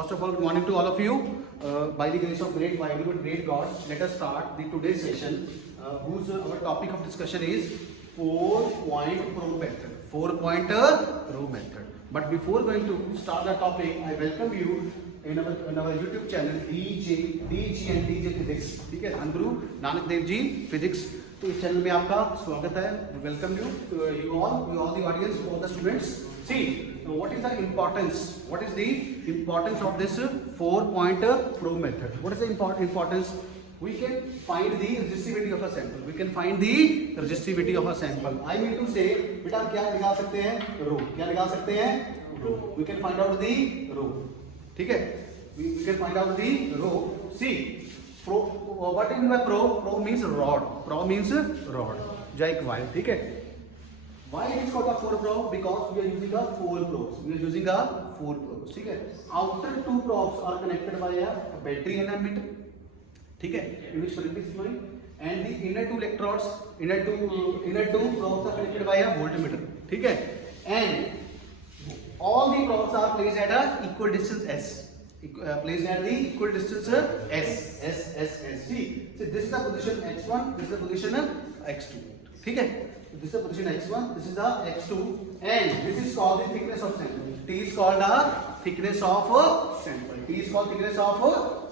First of all, good morning to all of you. By the grace of great Bible, great God, let us start the today's session, whose our topic of discussion is 4-point pro method. 4-point pro method. But before going to start the topic, I welcome you in our YouTube channel DG and DJ Physics. ठीक है, धनगुरु Nanak Dev ji physics. तो इस channel में आपका स्वागत है. Welcome you all the audience, all the students. See, what is the importance? What is the importance of this 4-point pro method? What is the importance? We can find the resistivity of a sample. We can find the resistivity of a sample. I mean to say, बेटा क्या निकाल सकते हैं? Rho. क्या निकाल सकते हैं? Rho. We can find out the rho. ठीक है? We can find out the rho. See, pro. What do you mean by pro? Pro means rod. Pro means rod. जो एक wire. ठीक है? Why it is called a 4 probe? Because we are using a 4 probes. We are using a 4 probes. ठीक है? Outer 2 probes are connected by a battery and ammeter. ठीक है? In which current is flowing. And the inner two electrodes, inner two probes are connected by a voltmeter. ठीक है? And all the probes are placed at a equal distance s. Placed at the equal distance s. See, so this is the position x1. This is the position x2. ठीक है? This is the position x1, this is the x2, and this is called the thickness of sample. T is called the thickness of sample. T is called thickness of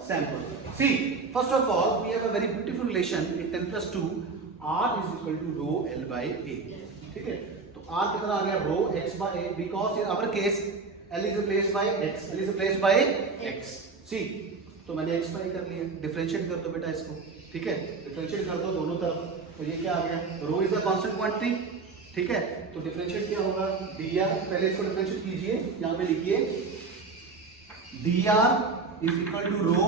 sample. See, first of all, we have a very beautiful relation in 10 plus 2. R is equal to rho L by A. ठीक है? तो R कितना आ गया? Rho x by A. Because in our case, L is replaced by x. L is replaced by x. See, तो मैंने x by A कर लिया. Differentiate कर दो बेटा इसको. ठीक है? Differentiate कर दो दोनों तरफ. तो ये क्या आ गया? रो इज द कांस्टेंट क्वांटिटी. ठीक है? तो डिफरेंशिएट क्या होगा? dr. पहले इसको डिफरेंशिएट कीजिए. यहाँ पे लिखिए dr is equal to rho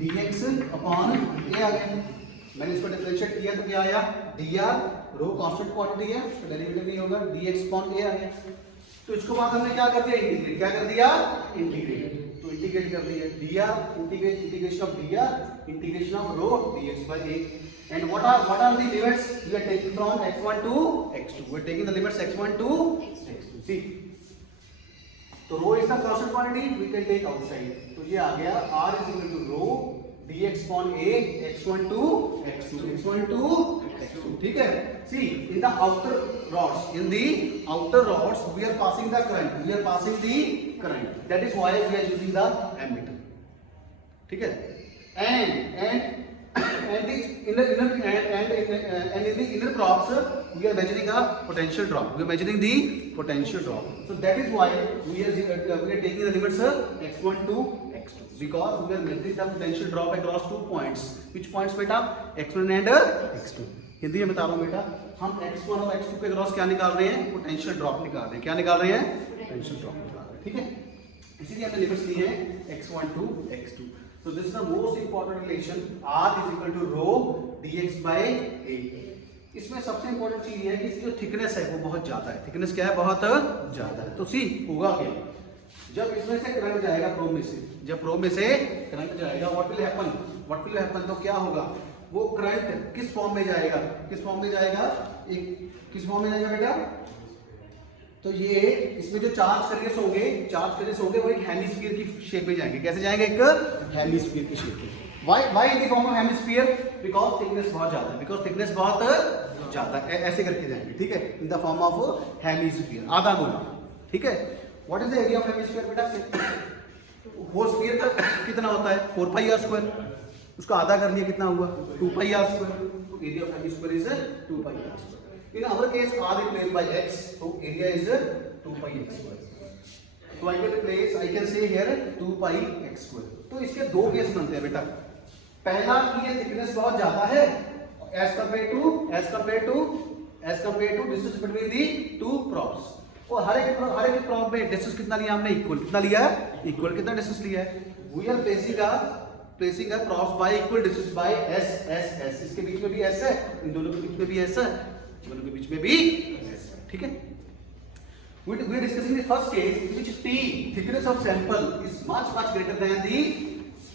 dx upon a आ गया. मैंने इसको डिफरेंशिएट किया तो क्या आया? dr रो कांस्टेंट क्वांटिटी है, उसका डेरिवेटिव नहीं होगा, dx अपॉन a आ गया. तो इसको बाद हमने क्या कर दिया? इंटीग्रेट. क्या कर दिया? इंटीग्रेट. तो इंटीग्रेट कर दिया. dr integration of dr integration of rho dx by a. And what are the limits we are taking from x1 to x2? We are taking the limits x1 to x2. See, so rho is the constant quantity. We can take outside. तो ये आ गया r is equal to rho dx upon a x1 to x2. x1 to x2. ठीक है? See, in the outer rods, we are passing the current. We are passing the current. That is why we are using the ammeter. ठीक है? And in the inner probes we are measuring a potential drop. We are measuring the potential drop. So that is why we are taking the limits x1 to x2, because we are measuring the potential drop across 2 points. Which points बेटा? x1 and x2. Hindi में बता रहा हूँ बेटा. हम x1 और x2 के cross क्या निकाल रहे हैं? पोटेंशियल ड्रॉप निकाल रहे हैं. क्या निकाल रहे हैं? पोटेंशियल ड्रॉप निकाल रहे हैं. ठीक है? इसीलिए हमने लिमिट्स ली हैं x1 to x2. So this is the most important relation. R is equal to rho dx by a. इसमें सबसे इंपॉर्टेंट चीज ये है कि इसकी जो थिकनेस है वो बहुत ज्यादा है. थिकनेस क्या है? बहुत ज्यादा है. तो सी होगा क्या? जब इसमें से करंट जाएगा प्रोब में से, जब प्रोब में से करंट जाएगा, व्हाट विल हैपन? तो क्या होगा? वो करंट किस फॉर्म में जाएगा? किस फॉर्म में जाएगा? किस फॉर्म में जाएगा बेटा? तो ये इसमें जो चार्ज करियर्स होंगे वो एक हेमिस्फीयर की शेप में जाएंगे. कैसे जाएंगे? एक हेमिस्फीयर की शेप में. Why in the form of hemisphere? Because thickness बहुत ज्यादा है. ऐसे करके जाएंगे. ठीक है? In the form of hemisphere, आधा गोला. ठीक है? What is the area of hemisphere बेटा? वो स्फीयर का कितना होता है? 4 पाई r स्क्वायर. उसका आधा कर लिया, कितना हुआ? 2 पाई r स्क्वायर. तो area of hemisphere is 2 pi r square. In our case, r replaced by x, so area is 2 pi x square. So I can say here 2 pi x square. तो इसके दो केस बनते हैं बेटा. पहला कि ये थिकनेस बहुत ज्यादा है as compared to distance between the two probes. और हर एक probe में distance कितना लिया हमने? इक्वल. कितना लिया है? इक्वल. कितना डिस्टेंस लिया है? We are placing a probes by equal distance by s. इसके बीच में भी s है, इन दोनों के बीच में भी s है, दोनों के बीच में भी s है. ठीक है? We are discussing the first case in which T, thickness of sample, is much greater than the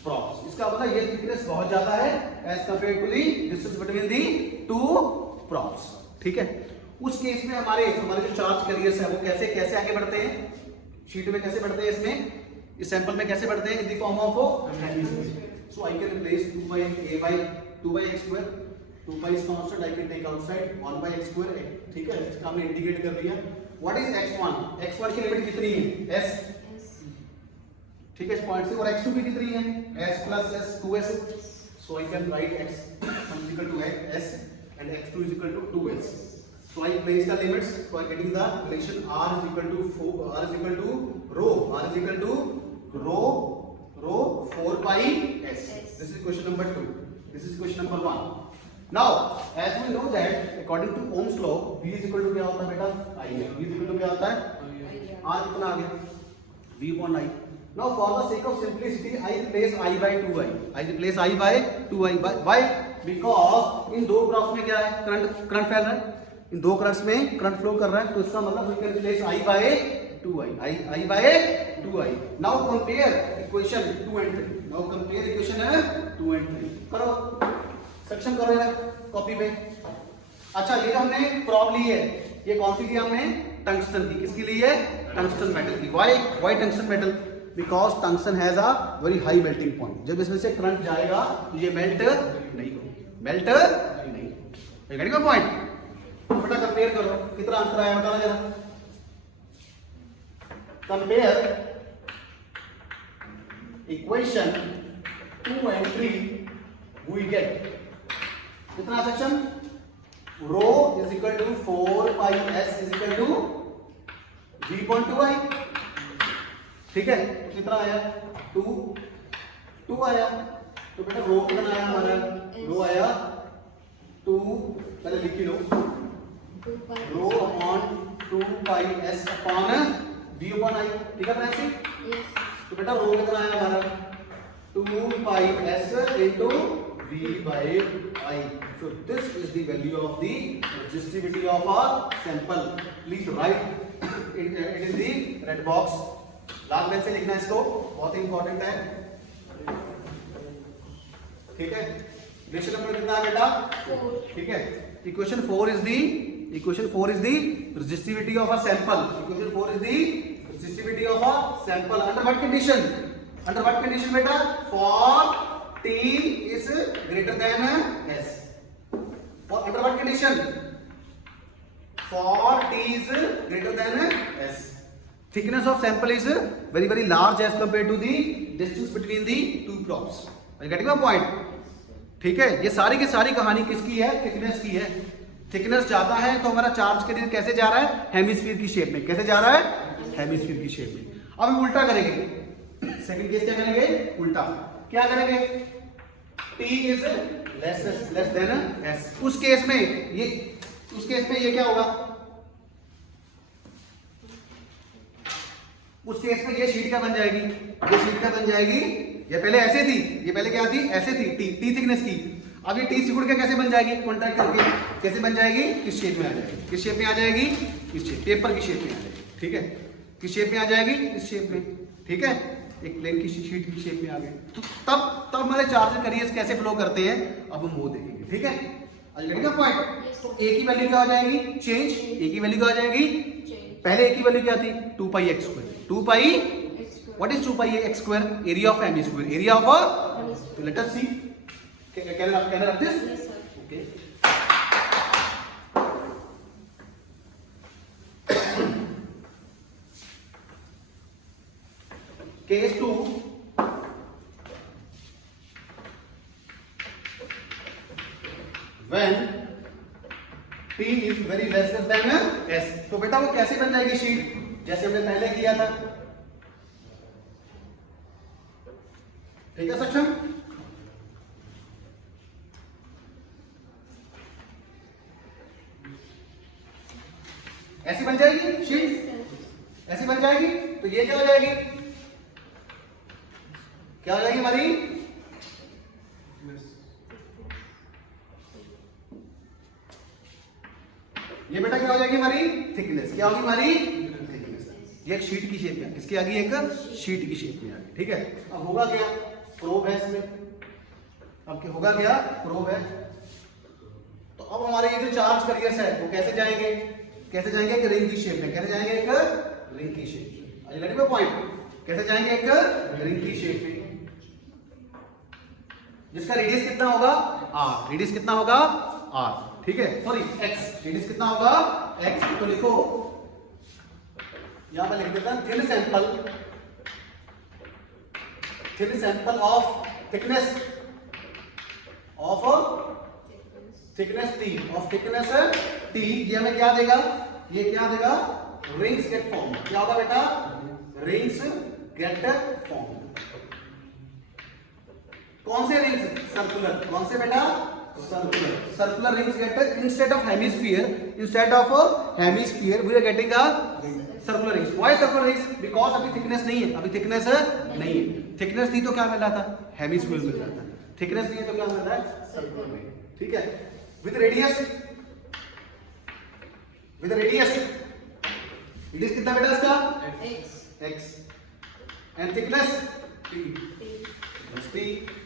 probes. इसका मतलब ये thickness बहुत ज्यादा है as compared to the distance between the two probes. ठीक है? उस केस में हमारे जो चार्ज कैरियर्स है वो कैसे आगे बढ़ते हैं? शीट में कैसे बढ़ते हैं? इसमें इस सैंपल में कैसे बढ़ते हैं? In the form of hemisphere. So I can replace 2 by a by 2 by x square. 2 pi is constant, I can take outside 1 by x square. ठीक है, इसका हमने इंटीग्रेट कर दिया. What is x1? x1 की लिमिट कितनी है? s. ठीक है, इस पॉइंट से. और x2 की कितनी है? s plus s 2s. so I can write x is equal to s and x2 is equal to 2s. so I place the limits for getting the relation r is equal to 4, r is equal to rho, r is equal to rho 4 pi s. This is question number 2. This is question number 1. Now, as we know that according to Ohm's law, V is equal to क्या होता है बेटा? I. V is equal to क्या होता है? R कितना आ गया? V upon I. Now, for the sake of simplicity, I replace I by 2I. I replace I by 2I. Why? Because इन दो ग्राफ में क्या है? करंट फैल रहा है. इन दो करंट्स में करंट फ्लो कर रहा है, तो इसका मतलब we can replace I by 2I. I by 2I. Now compare equation 2 and 3. Now compare equation 2 and 3. करो. सेक्शन करो यार कॉपी पे. अच्छा, ये हमने प्रॉब ली है. ये कौन सी ली हमने? टंगस्टन की. किसकी ली है? टंगस्टन मेटल की. Why tungsten metal? Because tungsten has a very high melting point. जब इसमें से करंट जाएगा तो ये मेल्ट नहीं होगा. मेल्ट नहीं. Getting my point? बेटा कंपेयर करो. कितना आंसर आया बताना जरा. Compare equation 2 and 3 we get कितना section? Rho is equal to 4 pi s is equal to v upon 2I. ठीक है, कितना आया? 2 आया. तो बेटा रो कितना आया हमारा? रो आया 2. पहले लिख लो. Rho upon 2 pi s upon v upon I. ठीक है फ्रेंड्स? तो बेटा रो कितना आया हमारा? 2 pi s into v by I. So this is the value of the resistivity of our sample. Please write it in the red box. लाल pen से लिखना है इसको, बहुत इंपॉर्टेंट है. ठीक है, क्वेश्चन नंबर कितना है बेटा? 4. ठीक है, equation 4 is the resistivity of a sample. Equation 4 is the resistivity of a sample. Under what condition? बेटा? For T is greater than S. For under what condition? For T is greater than S. Thickness of sample is very large as compared to the distance between the two probes. Are you getting my point? ठीक है, ये सारी की सारी कहानी किसकी है? Thickness की है. थिकनेस ज्यादा है तो हमारा चार्ज कैरियर कैसे जा रहा है? हेमिस्फीयर की शेप में. कैसे जा रहा है? हेमिस्फीयर की शेप में. अब हम उल्टा करेंगे. सेकंड केस क्या करेंगे? उल्टा. क्या करेंगे? T is less than S. उस केस में ये क्या होगा? उस केस में ये शीट क्या बन जाएगी? ये पहले ऐसे थी. ये पहले क्या थी? ऐसे थी. T थिकनेस की. अब ये T सिकुड़ के कैसे बन जाएगी? कॉन्ट्रैक्ट करके कैसे बन जाएगी? किस शेप में आ जाएगी? किस शेप में आ जाएगी? इस शेप, पेपर की शेप में आ जाएगी. ठीक है, किस शेप में आ जाएगी? इस शेप में. ठीक है, एक प्लेन की शीट की शेप में आ गए. तो तब हमारे चार्ज कैरियर्स कैसे फ्लो करते हैं, अब हम वो देखेंगे. ठीक है, आज लगेगा पॉइंट. तो ए की वैल्यू क्या हो जाएगी? चेंज. ए की वैल्यू क्या हो जाएगी? पहले ए की वैल्यू क्या थी? 2 pi x square. 2 pi, what is 2 pi x square? Area of hemisphère. Area of a, so let us see. Can I rub this? Yes, sir. Okay. Case 2. When P is very less than S. तो बेटा वो कैसे बन जाएगी sheet? जैसे हमने पहले किया था. ठीक है सक्षम? ऐसी बन जाएगी शीट. ऐसी बन जाएगी. तो ये क्या हो जाएगी? क्या हो जाएगी हमारी? ये बेटा क्या हो जाएगी हमारी? थिकनेस. क्या होगी हमारी? थिकनेस. ये एक शीट की शेप में. इसकी आगे एक शीट की शेप में आ गई. ठीक है, अब होगा क्या? प्रोब है इसमें. अब क्या होगा? क्या प्रोब है. तो अब हमारे ये जो चार्ज कैरियर्स है वो कैसे जाएंगे? कैसे जाएंगे? एक रिंग की शेप में. कैसे जाएंगे? एक रिंग की शेप में. पॉइंट. कैसे जाएंगे? एक रिंग की शेप में, जिसका रेडियस कितना होगा? r। रेडियस कितना होगा? r, ठीक है, सॉरी x। रेडियस कितना होगा? x। तो लिखो, यहां पर लिख देता हूं thin sample of thickness t। ये हमें क्या देगा? ये क्या देगा? Rings get form. क्या होगा बेटा? Rings get form. कौन से रिंग्स? सर्कुलर। कौन से बेटा? Circular rings get, instead of hemisphere we are getting a circular rings. Why circular rings? Because अभी थिकनेस नहीं है, नहीं है। थिकनेस थी तो क्या मिल रहा था? हेमिस्फीयर मिल रहा था। थिकनेस नहीं है तो क्या मिल रहा है? सर्कुलर रिंग, ठीक है। विद रेडियस कितना बेटा इसका? x and thickness t।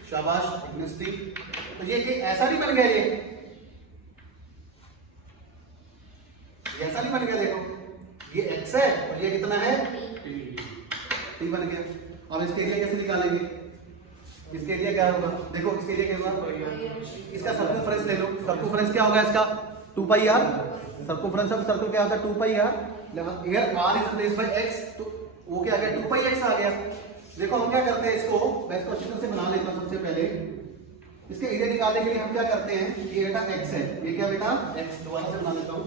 शाबाश, थिकनेस t। तो ये ऐसा नहीं बन गया, ये ऐसा नहीं बन गया। देखो ये x है और ये कितना है? t बन गया। अब इसके एरिया कैसे निकालेंगे? इसके एरिया क्या होगा? देखो इसके एरिया क्या होगा? इसका सर्कमफ्रेंस ले लो। सर्कमफ्रेंस क्या होगा इसका? 2 पाई r। सर्कमफ्रेंस ऑफ सर्कल क्या होता है? 2 पाई r। Here r is placed bye x, तो वो क्या आ गया? 2 पाई x आ गया। देखो हम क्या करते हैं इसको, मैं इसको अच्छे से बना लेता हूं। सबसे पहले इसके एरिया निकालने के लिए हम क्या करते हैं? ये बेटा x है, ये क्या बेटा? x। दोबारा से बना लेता हूं।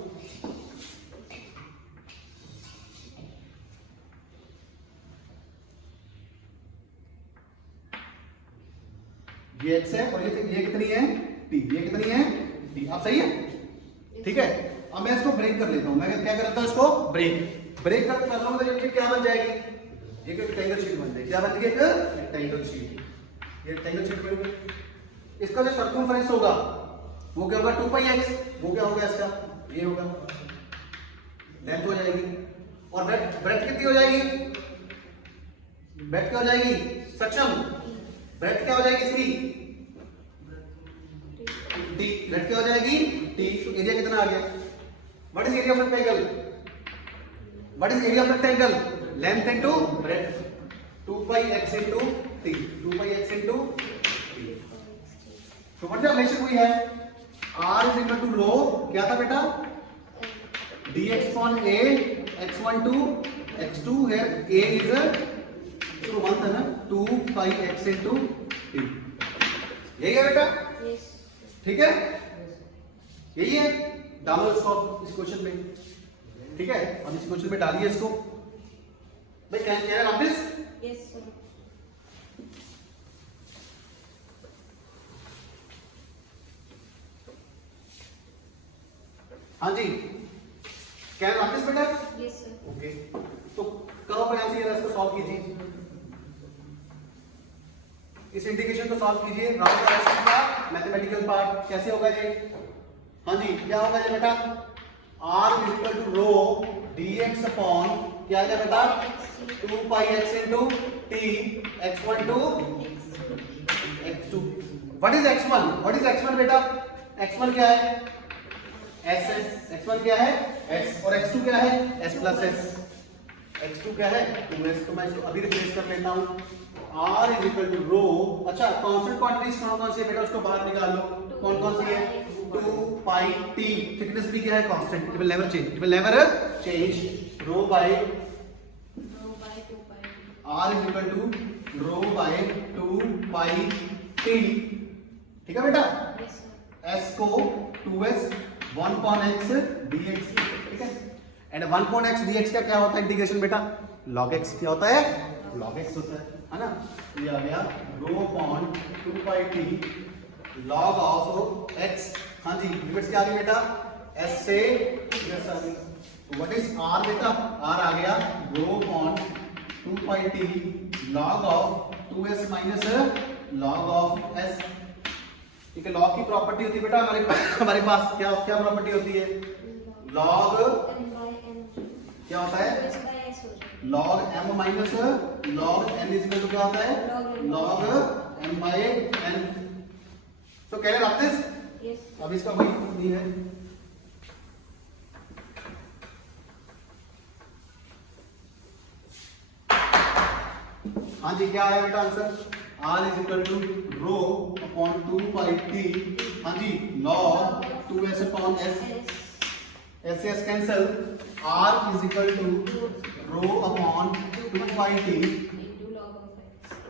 ये x है और ये कितनी है? t। ये कितनी है? t। आप सही है, ठीक है। अब मैं इसको ब्रेक कर लेता हूं। मैं क्या करता हूं? इसको ब्रेक कर लूंगा तो ये क्या बन जाएगी? ये रेक्टेंगल शीट बन जाएगी। क्या बन जाएगी? एक रेक्टेंगल शीट। ये रेक्टेंगल शीट बन गई। इसका जो सर्कमफ्रेंस होगा वो क्या होगा? 2 पाई x। वो क्या होगा इसका? ये होगा, लेंथ हो जाएगी। और ब्रेड्थ कितनी हो जाएगी? ब्रेड्थ क्या हो जाएगी? सक्षम ब्रेड्थ क्या हो जाएगी इसकी? t। ब्रेड्थ क्या हो जाएगी? t। तो एरिया कितना आ गया? What is area of rectangle? Length into breadth. 2 pi x into t। 2 pi x into t। तो मतलब रिलेशन हुई है r इज इक्वल टू रो, क्या था बेटा? dx upon a x1 to x2 है। a इज तो 1 था ना? 2 पाई x इनटू t। यही है बेटा? ठीक है, यही है। डालो इसको इस क्वेश्चन में, ठीक है। अब इस क्वेश्चन में डालिए इसको। भाई कैन आप दिस? Yes sir. हाँ जी, कैन आप दिस बेटा? Yes sir. ओके, तो करो प्रयास, ये इसको सॉल्व कीजिए। इस इंटीग्रेशन को सॉल्व कीजिए। राउंड का मैथमेटिकल पार्ट कैसे होगा ये? हाँ जी, क्या होगा ये बेटा? r is equal to rho dx upon क्या है बेटा? 2 pi x into t x1 to x2। What is x1 बेटा? x1 क्या है? s है। x1 क्या है? s। और x2 क्या है? s plus s। x2 क्या है? 2s। तो मैं इसको अभी रिप्लेस कर लेता हूं। r इज इक्वल टू रो, अच्छा कांस्टेंट क्वांटिटीज कौन सी है बेटा? उसको बाहर निकाल लो। कौन सी है? 2 पाई t। थिकनेस भी क्या है? Constant, it will never change. Rho by r is equal to rho by 2 pi t, ठीक है बेटा? Yes sir. s को 2s 1 upon x dx, ठीक है। एंड 1 upon x dx का क्या होता है इंटीग्रेशन बेटा? log x। क्या होता है? log x होता है ना? ये आ गया रो upon 2 pi t log of x। हाँ जी, लिमिट्स क्या आ गई बेटा? s से s आ गई। तो व्हाट इज r बेटा? r आ गया रो upon 2 pi t log of 2s minus log of s, ठीक है। log की प्रॉपर्टी होती है बेटा हमारे पास क्या प्रॉपर्टी होती है? log क्या होता है? log m minus log n is equal to क्या होता है? log m by n। तो कैन यू दिस? यस। अब इसका वही नहीं है। हाँ जी क्या आया बेटा answer? R is equal to rho upon 2 pi t, हाँ जी log 2s upon s s cancel, R is equal to rho upon 2 pi t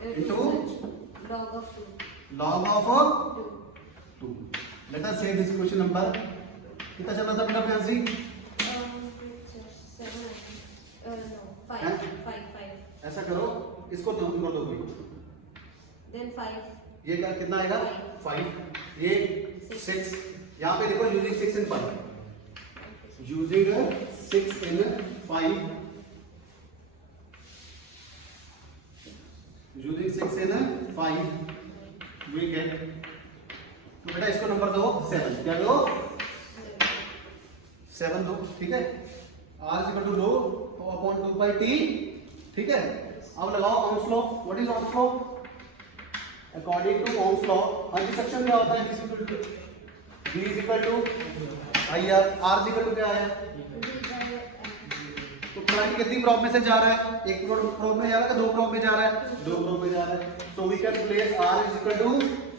into log of 2. Let us say this question number कितना चल रहा था बेटा fancy? 5. ऐसा करो इसको नंबर दो कोई, Then 5. ये क्या कितना आएगा? 5, ये 6, यहाँ पे देखो using 6 and 5, using 6 and 5, using 6 and 5 we get, तो बेटा इसको नंबर दो 7, क्या दो? 7 दो, ठीक है। R is equal to rho upon 2 pi t, ठीक है। अब लगाओ Ohm's law, what is Ohm's law? According to Ohm's law अंतिम क्या होता है? V is equal to IR, R is equal to क्या है? तो करंट कितनी प्रोब में से जा रहा है? एक प्रोब में जा रहा है, दो प्रोब में जा रहा है? दो प्रोब में जा रहा है। So we can place R is equal to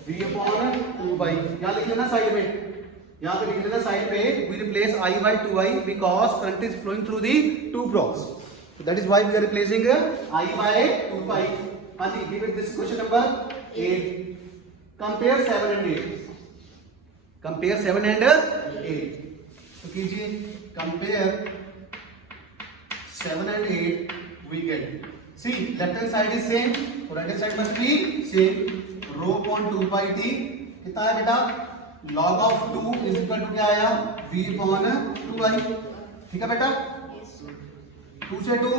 V upon 2 by, यहाँ लिख लेना साइड में, यहाँ पे लिख लेना साइड पे, we replace I by 2I because current is flowing through the two probes. So that is why we are replacing I by 2 pi. हाँ जी, give it this question number 8. Compare 7 and 8. Compare 7 and 8. तो कीजिए, compare 7 and 8 we get. See, left hand side is same, right hand side must be same. Rho upon 2 pi t कितना है बेटा? log of 2 is equal to क्या आया? V upon 2i, ठीक है बेटा? 2 से 2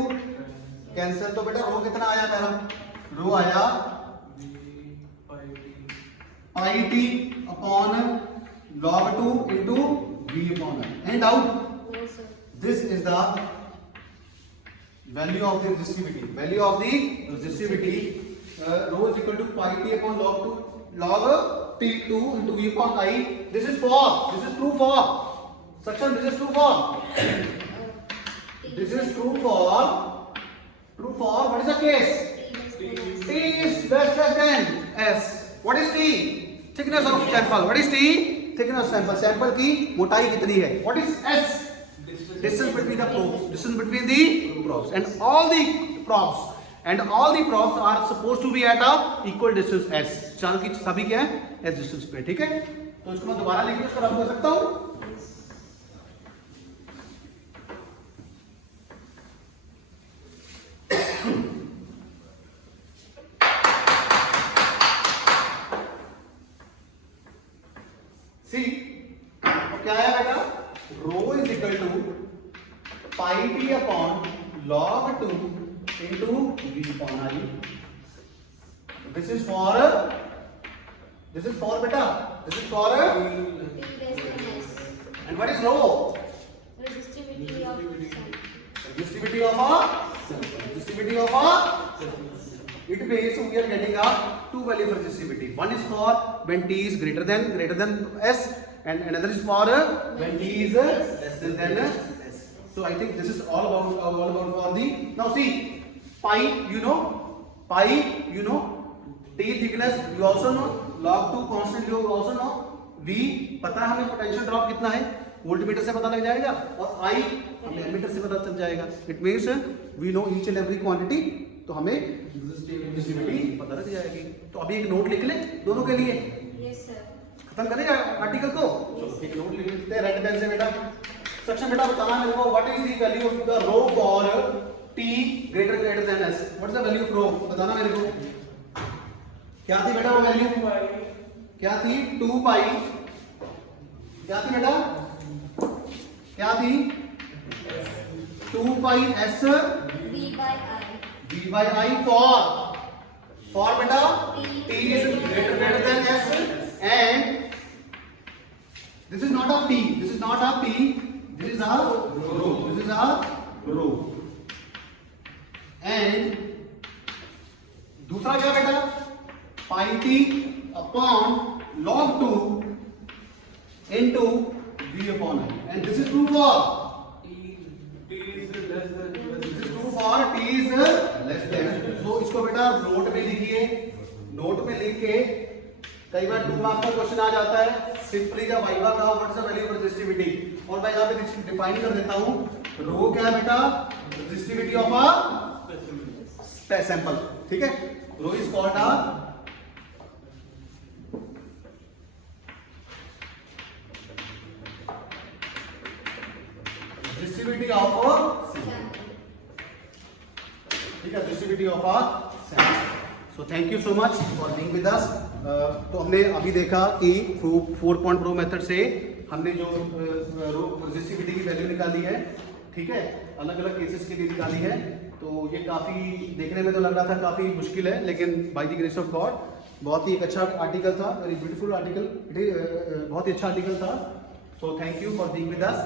कैंसिल, तो बेटा रो कितना आया मेरा? रो आया pi T upon log 2 into V upon i. Any doubt? No sir. This is the value of the resistivity. Value of the resistivity. Rho is equal to pi t upon log t2 into V upon I. This is for. This is true for. Section. This is true for. This is true for. True for. What is the case? T is less than S. What is T? Thickness of sample. What is T? Thickness of sample. Sample की मोटाई कितनी है? What is S? Distance between the probes. Distance between the probes. And all the probes. And all the probes are supposed to be at a equal distance S. चारों की सभी क्या है? S distance पे, ठीक है? तो इसको मैं दोबारा लिख के इसको रब कर सकता हूँ? See, क्या आया बेटा? Rho is equal to pi t upon log 2 into V upon I. This is for beta. This is for T less than S. and what is rho? Resistivity of sample. Resistivity of a resistivity of a it means we are getting a two value of resistivity. One is for when t is greater than S, and another is for when t is less than S. So I think this is all about for the, now see, pi you know, t thickness you also know, log 2 constant you also know, v पता है हमें potential drop कितना है, voltmeter से पता लग जाएगा, और I हमें एमीटर से पता चल जाएगा. It means we know each and every quantity, तो हमें रेजिस्टिविटी पता लग जाएगी. तो अभी एक नोट लिख ले दोनों के लिए. Yes sir. खत्म करेगा आर्टिकल को. एक नोट लिख लेते हैं रेड पेन से बेटा. सेक्शन बेटा बताना मेरे को, what is the value of the rho for t greater than s. What is the value of rho, बताना मेरे को. क्या थी बेटा वो वैल्यू? क्या थी? 2 पाई. क्या थी बेटा? क्या थी? 2 पाई s V by I. v by I for beta t is greater than s, and this is not a p, this is not a p, this is a rho, this is a rho. And दूसरा क्या बेटा? pi t upon log 2 into v upon I, and this is true for t is less than, so इसको बेटा आप note में लिखिए, note में लिख के कई बार 2 मार्क्स का क्वेश्चन आ जाता है, सिंपली जब वाइवा का what's the value of resistivity, और मैं यहाँ पे डिफाइन कर देता हूँ, रो क्या है बेटा, रेजिस्टिविटी ऑफ अ सैंपल, ठीक है, rho is called a resistivity of a Sample. ठीक है, resistivity of a sample. So thank you so much for being with us. तो हमने अभी देखा कि 4 पॉइंट प्रो मेथड से हमने जो रेजिस्टिविटी की वैल्यू निकाली है, ठीक है, अलग अलग केसेस के लिए निकाली है। तो ये काफ़ी देखने में तो लग रहा था काफ़ी मुश्किल है, लेकिन by the grace of God बहुत ही एक अच्छा आर्टिकल था, वेरी ब्यूटीफुल आर्टिकल, बहुत ही अच्छा आर्टिकल था। सो thank you for being with अस।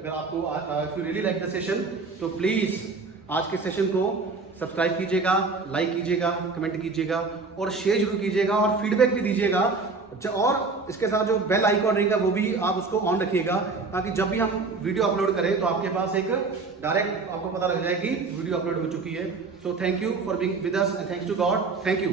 अगर आपको if you really like the session तो प्लीज़ आज के सेशन को सब्सक्राइब कीजिएगा, लाइक कीजिएगा, कमेंट कीजिएगा और शेयर जरूर कीजिएगा और फीडबैक भी दीजिएगा। और इसके साथ जो बेल आइकॉन रहेगा वो भी आप उसको ऑन रखिएगा, ताकि जब भी हम वीडियो अपलोड करें तो आपके पास एक डायरेक्ट आपको पता लग जाए कि वीडियो अपलोड हो चुकी है। So thank you for being with us and thanks to God. Thank you.